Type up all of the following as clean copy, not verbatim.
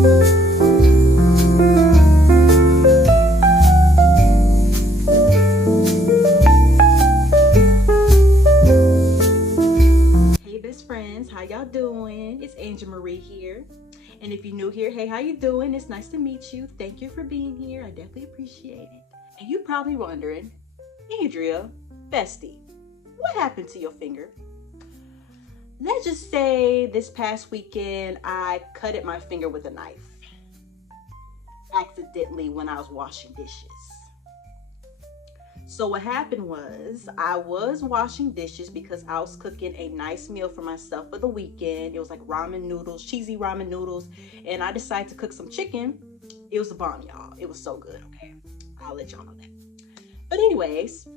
Hey best friends, how y'all doing? It's Angel Marie here. And if you're new here, hey, how you doing? It's nice to meet you. Thank you for being here. I definitely appreciate it. And you're probably wondering, Andrea, bestie, what happened to your finger? Let's just say this past weekend, I cutted my finger with a knife. Accidentally when I was washing dishes. So what happened was I was washing dishes because I was cooking a nice meal for myself for the weekend. It was like ramen noodles, cheesy ramen noodles. And I decided to cook some chicken. It was a bomb, y'all. It was so good, okay? I'll let y'all know that. But anyways,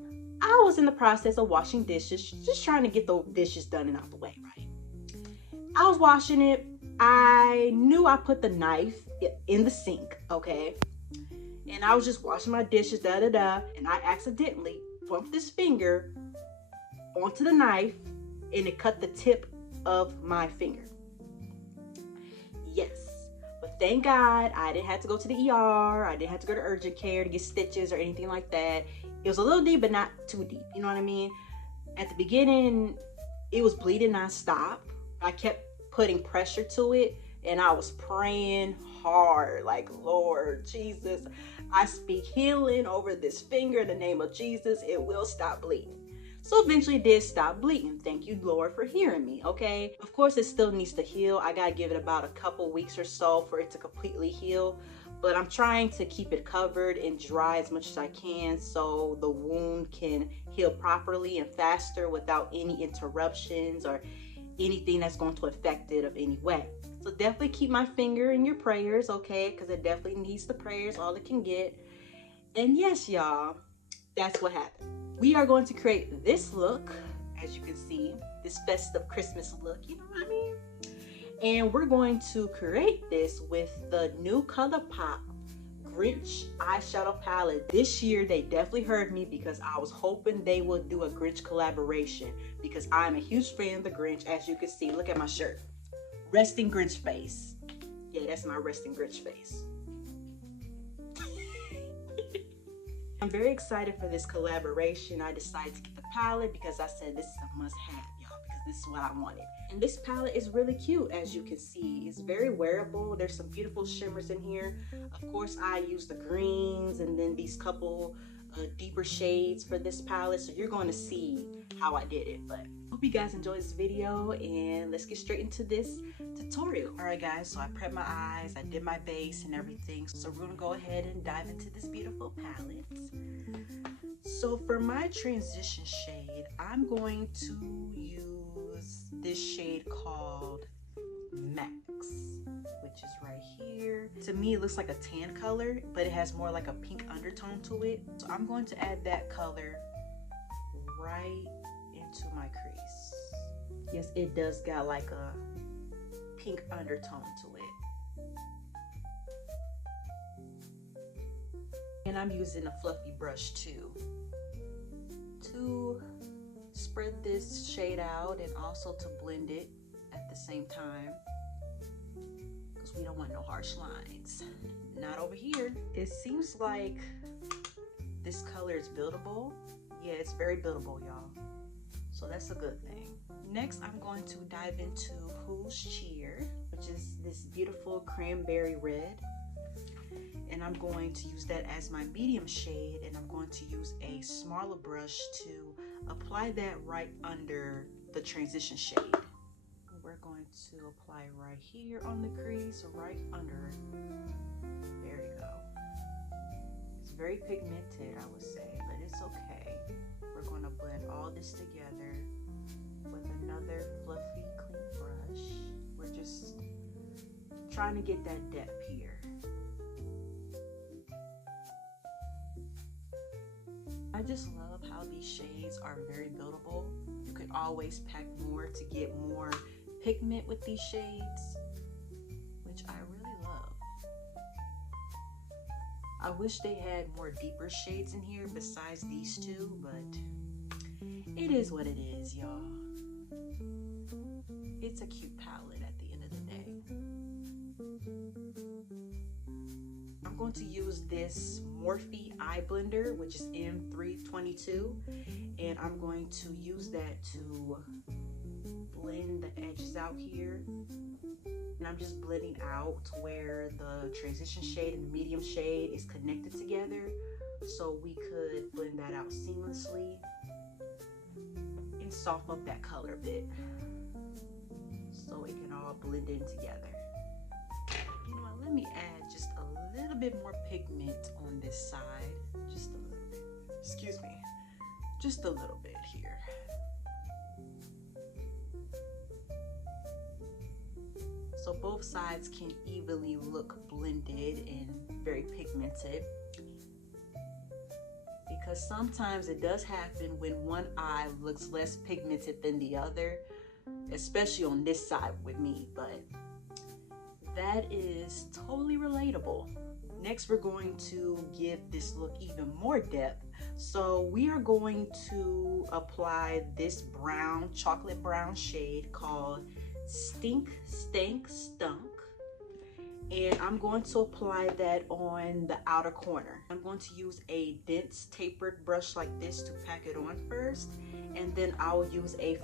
I was in the process of washing dishes, just trying to get the dishes done and out the way, right? I was washing it. I knew I put the knife in the sink, okay? And I was just washing my dishes, and I accidentally bumped this finger onto the knife, and it cut the tip of my finger. Yes, but thank God I didn't have to go to the ER. I didn't have to go to urgent care to get stitches or anything like that. It was a little deep, but not too deep. You know what I mean? At the beginning, it was bleeding nonstop. I kept putting pressure to it, and I was praying hard, like, Lord Jesus, I speak healing over this finger in the name of Jesus. It will stop bleeding. So eventually it did stop bleeding. Thank you, Lord, for hearing me, okay? Of course, it still needs to heal. I gotta give it about a couple weeks or so for it to completely heal. But I'm trying to keep it covered and dry as much as I can so the wound can heal properly and faster without any interruptions or anything that's going to affect it of any way. So definitely keep my finger in your prayers, okay? Because it definitely needs the prayers, all it can get. And yes, y'all, that's what happened. We are going to create this look, as you can see, this festive Christmas look, you know what I mean? And we're going to create this with the new Colourpop Grinch eyeshadow palette. This year, they definitely heard me because I was hoping they would do a Grinch collaboration because I'm a huge fan of the Grinch. As you can see, look at my shirt. Resting Grinch face. Yeah, that's my resting Grinch face. I'm very excited for this collaboration. I decided to get the palette because I said this is a must-have, y'all, because this is what I wanted. And this palette is really cute, as you can see. It's very wearable. There's some beautiful shimmers in here. Of course, I use the greens and then these couple deeper shades for this palette. So you're going to see how I did it. But I hope you guys enjoyed this video and let's get straight into this tutorial. All right, guys, so I prepped my eyes, I did my base and everything. So we're gonna go ahead and dive into this beautiful palette. So for my transition shade, I'm going to use this shade called Max, which is right here. To me, it looks like a tan color, but it has more like a pink undertone to it. So I'm going to add that color right into my crease. Yes, it does got like a pink undertone to it. And I'm using a fluffy brush too to spread this shade out and also to blend it at the same time because we don't want no harsh lines. Not over here. It seems like this color is buildable. Yeah, it's very buildable, y'all. So that's a good thing. Next, I'm going to dive into Who's Cheer, which is this beautiful cranberry red. And I'm going to use that as my medium shade, and I'm going to use a smaller brush to apply that right under the transition shade. We're going to apply right here on the crease, right under it. There you go. It's very pigmented, I would say, but it's okay. We're going to blend all this together with another fluffy, clean brush. We're just trying to get that depth here. I just love how these shades are very buildable. You can always pack more to get more pigment with these shades, which I really love. I wish they had more deeper shades in here besides these two, but it is what it is, y'all. It's a cute palette at the end of the day. going to use this Morphe eye blender, which is M322, and I'm going to use that to blend the edges out here. And I'm just blending out where the transition shade and the medium shade is connected together, so we could blend that out seamlessly and soften up that color a bit so it can all blend in together. You know what, let me add just a little bit more pigment on this side, just a little bit, excuse me, just a little bit here. So both sides can evenly look blended and very pigmented. Because sometimes it does happen when one eye looks less pigmented than the other, especially on this side with me, but that is totally relatable. Next, we're going to give this look even more depth. So we are going to apply this brown, chocolate brown shade called Stink, Stank, Stunk. And I'm going to apply that on the outer corner. I'm going to use a dense tapered brush like this to pack it on first. And then I'll use a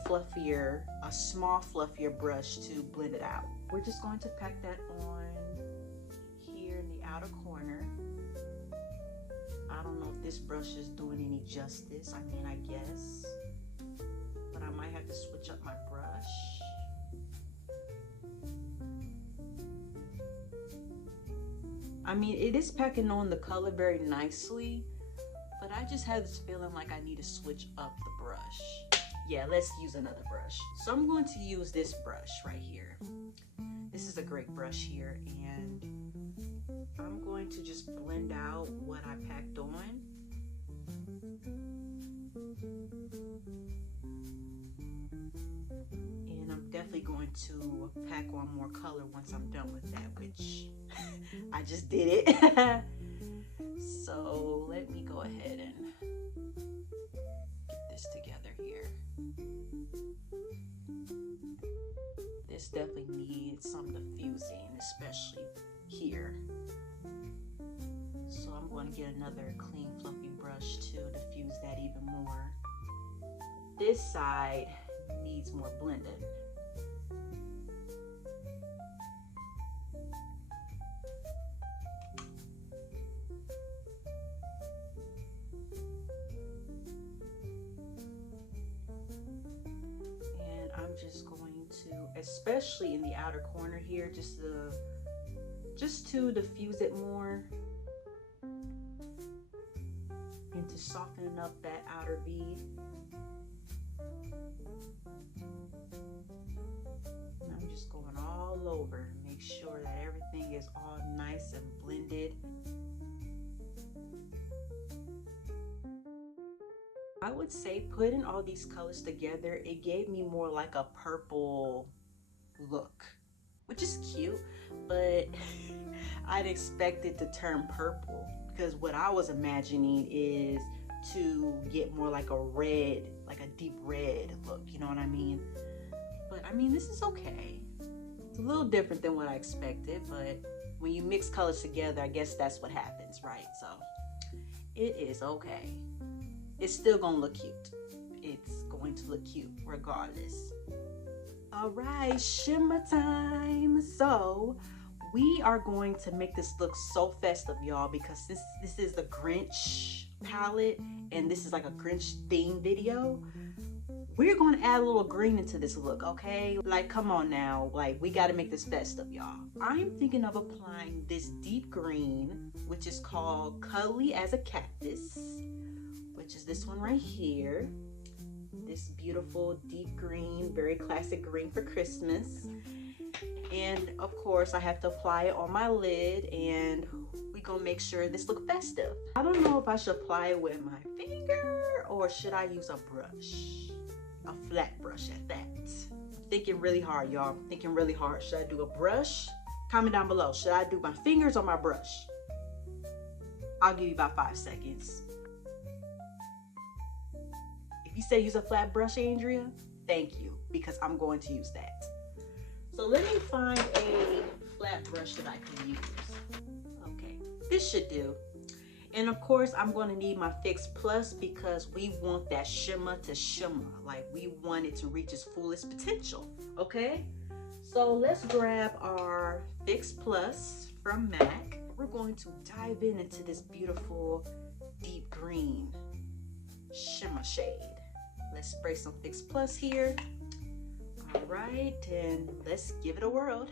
small fluffier brush to blend it out. We're just going to pack that on here in the outer corner. I don't know if this brush is doing any justice. I mean, I guess. But I might have to switch up my brush. I mean, it is packing on the color very nicely, but I just have this feeling like I need to switch up the brush. Yeah, let's use another brush. So I'm going to use this brush right here. This is a great brush here, and I'm going to just blend out what I packed on. And I'm definitely going to pack on more color once I'm done with that, which I just did it. So let me go ahead and get this together here. This definitely needs some diffusing, especially here. So I'm going to get another clean fluffy brush to diffuse that even more. This side needs more blending. And I'm just going to, especially in the outer corner here, just to diffuse it more and to soften up that outer V. And I'm just going all over and make sure that everything is all nice and blended. I would say putting all these colors together, it gave me more like a purple look, which is cute, but I'd expect it to turn purple because what I was imagining is to get more like a red, like a deep red look, you know what I mean? But I mean, this is okay. It's a little different than what I expected, but when you mix colors together, I guess that's what happens, right? So it is okay. It's still gonna look cute. It's going to look cute regardless. All right, shimmer time. So we are going to make this look so festive, y'all, because this is the Grinch palette and this is like a Grinch theme video. We're going to add a little green into this look, okay? Like, come on now, like, we got to make this festive, y'all. I'm thinking of applying this deep green, which is called Cuddly as a Cactus, which is this one right here. This beautiful deep green, very classic green for Christmas. And of course I have to apply it on my lid, and we gonna make sure this look festive. I don't know if I should apply it with my finger or should I use a brush, a flat brush at that. I'm thinking really hard, y'all. I'm thinking really hard. Should I do a brush? Comment down below. Should I do my fingers or my brush? I'll give you about 5 seconds. If you say use a flat brush, Andrea, thank you, because I'm going to use that. So let me find a flat brush that I can use. Okay, This should do. And of course, I'm going to need my Fix Plus because we want that shimmer to shimmer. Like, we want it to reach its fullest potential, okay? So let's grab our Fix Plus from MAC. We're going to dive into this beautiful deep green shimmer shade. Let's spray some Fix Plus here. All right, and let's give it a whirl.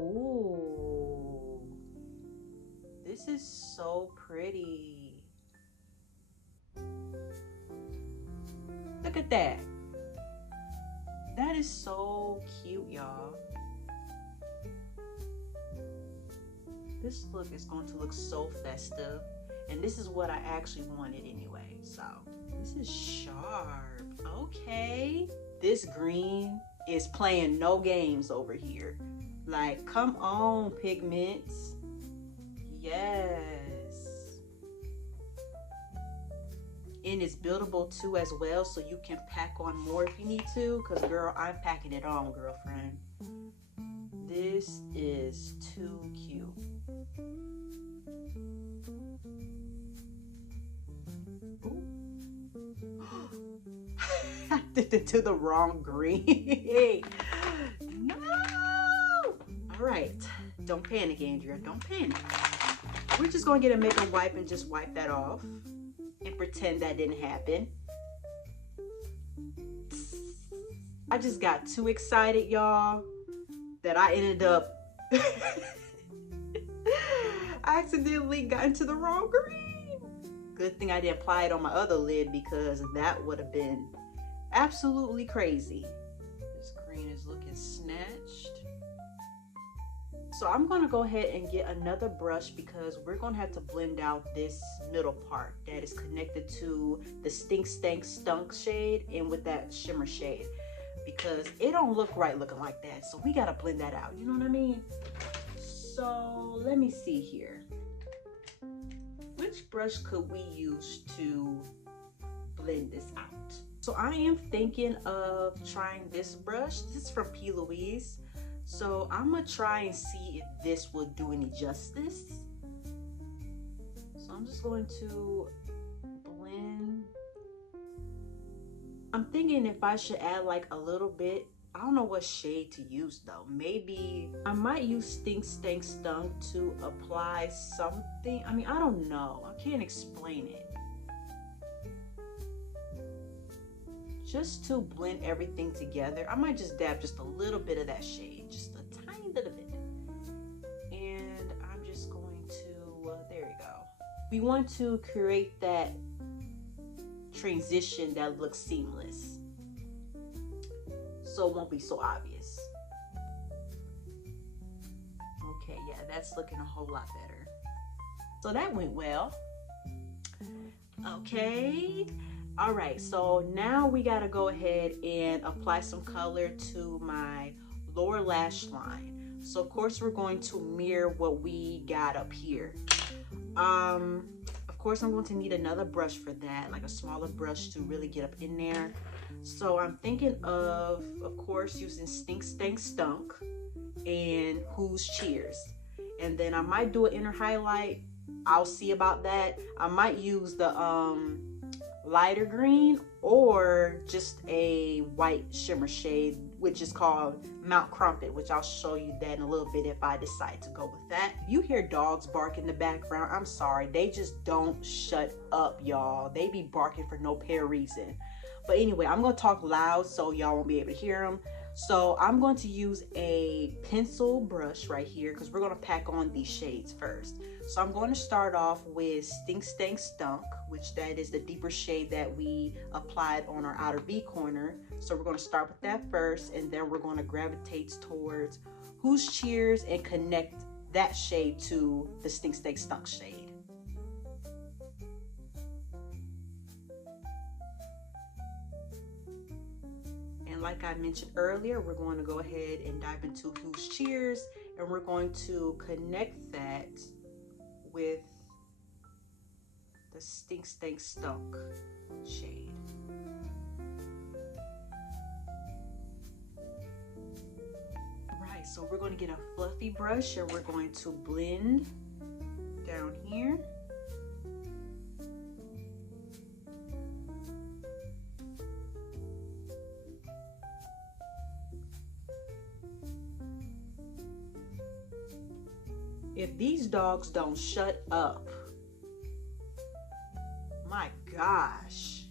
Ooh, this is so pretty. Look at that. That is so cute, y'all. This look is going to look so festive. And this is what I actually wanted anyway. So this is sharp. Okay. This green is playing no games over here. Like, come on, pigments. Yes. And it's buildable too as well, so you can pack on more if you need to. Because, girl, I'm packing it on, girlfriend. This is too cute. I did it to the wrong green. No. All right. Don't panic, Andrea. Don't panic. We're just going to get a makeup wipe and just wipe that off and pretend that didn't happen. I just got too excited, y'all, that I ended up I accidentally got into the wrong green. Good thing I didn't apply it on my other lid because that would have been absolutely crazy. This green is looking snatched. So I'm going to go ahead and get another brush because we're going to have to blend out this middle part that is connected to the Stink Stank Stunk shade and with that shimmer shade, because it don't look right looking like that. So we got to blend that out. You know what I mean? So let me see here. Which brush could we use to blend this out? So I am thinking of trying this brush. This is from P. Louise. So I'm gonna try and see if this will do any justice. So I'm just going to blend. I'm thinking if I should add like a little bit. I don't know what shade to use though. Maybe I might use Stink Stank Stunk to apply something. I mean, I don't know. I can't explain it. Just to blend everything together, I might just dab just a little bit of that shade, just a tiny little bit. And I'm just going to, there you go. We want to create that transition that looks seamless, so it won't be so obvious. Okay, yeah, that's looking a whole lot better. So that went well. Okay. All right, so now we gotta go ahead and apply some color to my lower lash line. So of course we're going to mirror what we got up here. Of course I'm going to need another brush for that, like a smaller brush to really get up in there. So I'm thinking of course, using Stink Stank Stunk and Who's Cheers. And then I might do an inner highlight. I'll see about that. I might use the lighter green or just a white shimmer shade, which is called Mount Crumpet, which I'll show you that in a little bit if I decide to go with that. You hear dogs bark in the background. I'm sorry, they just don't shut up, y'all. They be barking for no apparent reason. But anyway, I'm gonna talk loud so y'all won't be able to hear them. So I'm going to use a pencil brush right here because we're gonna pack on these shades first. So I'm going to start off with Stink Stank Stunk, which that is the deeper shade that we applied on our outer V corner. So we're going to start with that first, and then we're going to gravitate towards Who's Cheers and connect that shade to the Stink Stank Stunk shade. And like I mentioned earlier, we're going to go ahead and dive into Who's Cheers, and we're going to connect that with the Stink Stank Stunk shade. Right, so we're going to get a fluffy brush and we're going to blend down here. If these dogs don't shut up, my gosh,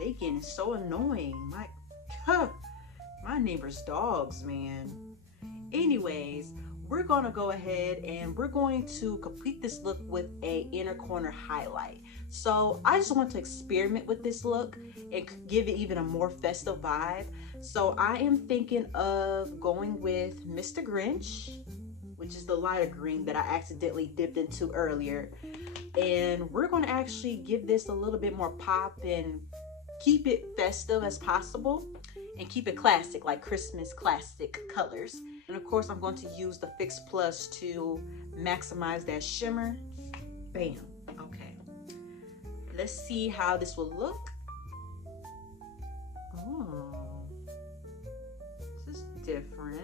they getting so annoying. My neighbor's dogs, man. Anyways, we're gonna go ahead and we're going to complete this look with a inner corner highlight. So I just want to experiment with this look and give it even a more festive vibe. So I am thinking of going with Mr. Grinch, which is the lighter green that I accidentally dipped into earlier. And we're going to actually give this a little bit more pop and keep it festive as possible and keep it classic, like Christmas classic colors. And of course, I'm going to use the Fix Plus to maximize that shimmer. Bam. Okay. Let's see how this will look. Oh, this is different.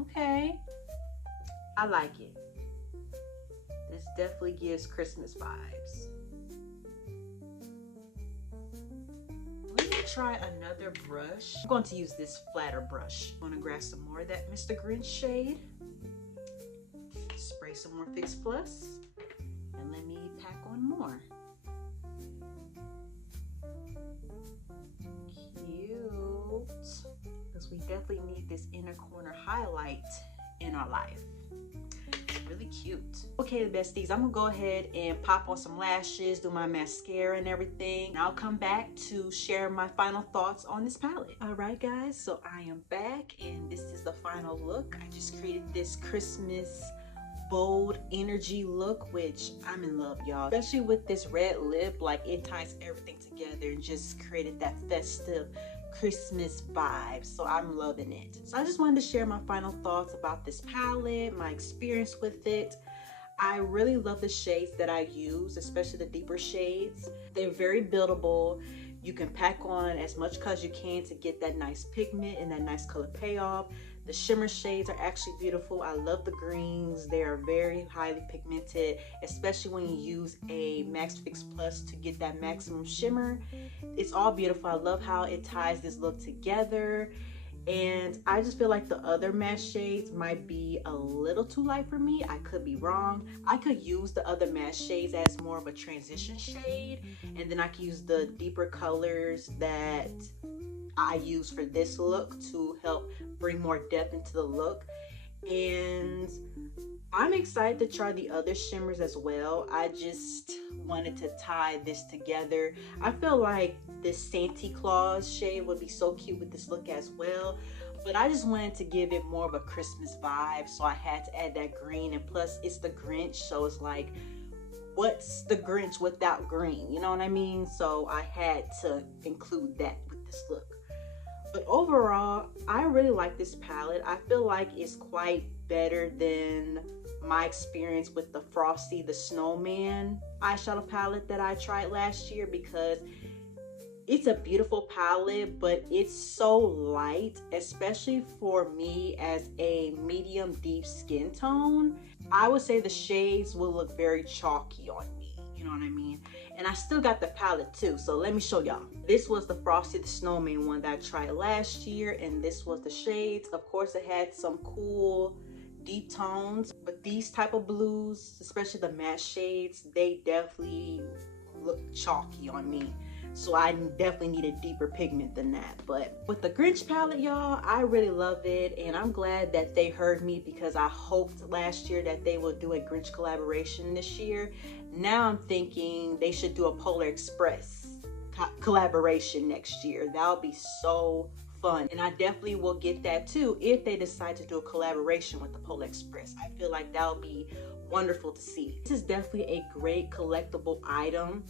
Okay, I like it. This definitely gives Christmas vibes. Let me try another brush. I'm going to use this flatter brush. I'm going to grab some more of that Mr. Grinch shade. Spray some more Fix Plus. And let me pack on more. Cute. Because we definitely need this inner corner highlight in our life. Really cute. Okay, besties, I'm gonna go ahead and pop on some lashes, do my mascara and everything. I'll come back to share my final thoughts on this palette. All right, guys, so I am back and this is the final look. I just created this Christmas bold energy look, which I'm in love, y'all. Especially with this red lip, like it ties everything together and just created that festive Christmas vibe. So I'm loving it. So I just wanted to share my final thoughts about this palette, my experience with it. I really love the shades that I use, especially the deeper shades. They're very buildable. You can pack on as much as you can to get that nice pigment and that nice color payoff. The shimmer shades are actually beautiful. I love the greens. They are very highly pigmented, especially when you use a Max Fix Plus to get that maximum shimmer. It's all beautiful. I love how it ties this look together. And I just feel like the other matte shades might be a little too light for me. I could be wrong. I could use the other matte shades as more of a transition shade. And then I can use the deeper colors that I use for this look to help bring more depth into the look. And I'm excited to try the other shimmers as well. I just wanted to tie this together. I feel like this Santa Claus shade would be so cute with this look as well. But I just wanted to give it more of a Christmas vibe, so I had to add that green. And plus, it's the Grinch, so it's like, what's the Grinch without green? You know what I mean? So I had to include that with this look. But overall, I really like this palette. I feel like it's quite better than my experience with the Frosty the Snowman eyeshadow palette that I tried last year, because it's a beautiful palette, but it's so light, especially for me as a medium deep skin tone. I would say the shades will look very chalky on me, you know what I mean? And I still got the palette too, so let me show y'all. This was the Frosty the Snowman one that I tried last year, and this was the shades. Of course, it had some cool deep tones, but these type of blues, especially the matte shades, they definitely look chalky on me. So I definitely need a deeper pigment than that. But with the Grinch palette, y'all, I really love it. And I'm glad that they heard me, because I hoped last year that they would do a Grinch collaboration this year. Now I'm thinking they should do a Polar Express collaboration next year. That'll be so fun. And I definitely will get that too if they decide to do a collaboration with the Polar Express. I feel like that'll be wonderful to see. This is definitely a great collectible item,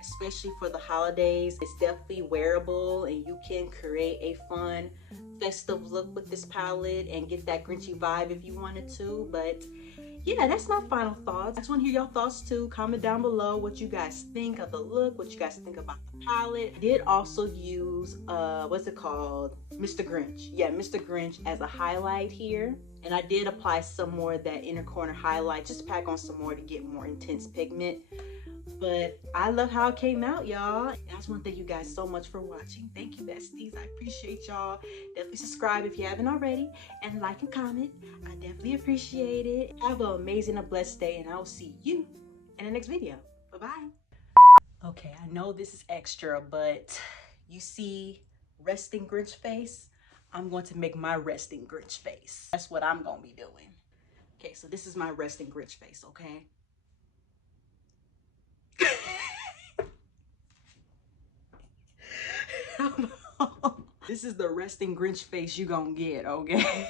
especially for the holidays. It's definitely wearable, and you can create a fun festive look with this palette and get that Grinchy vibe if you wanted to. But yeah, that's my final thoughts. I just want to hear your thoughts too. Comment down below what you guys think of the look, what you guys think about the palette. I did also use what's it called, Mr. Grinch. Yeah, Mr. Grinch as a highlight here. And I did apply some more of that inner corner highlight, just pack on some more to get more intense pigment. But I love how it came out, y'all. I just want to thank you guys so much for watching. Thank you, besties. I appreciate y'all. Definitely subscribe if you haven't already, and like and comment. I definitely appreciate it. Have an amazing and blessed day, and I will see you in the next video. Bye-bye. Okay, I know this is extra, but you see resting Grinch face? I'm going to make my resting Grinch face. That's what I'm going to be doing. Okay, so this is my resting Grinch face, okay? This is the resting Grinch face you gonna get, okay?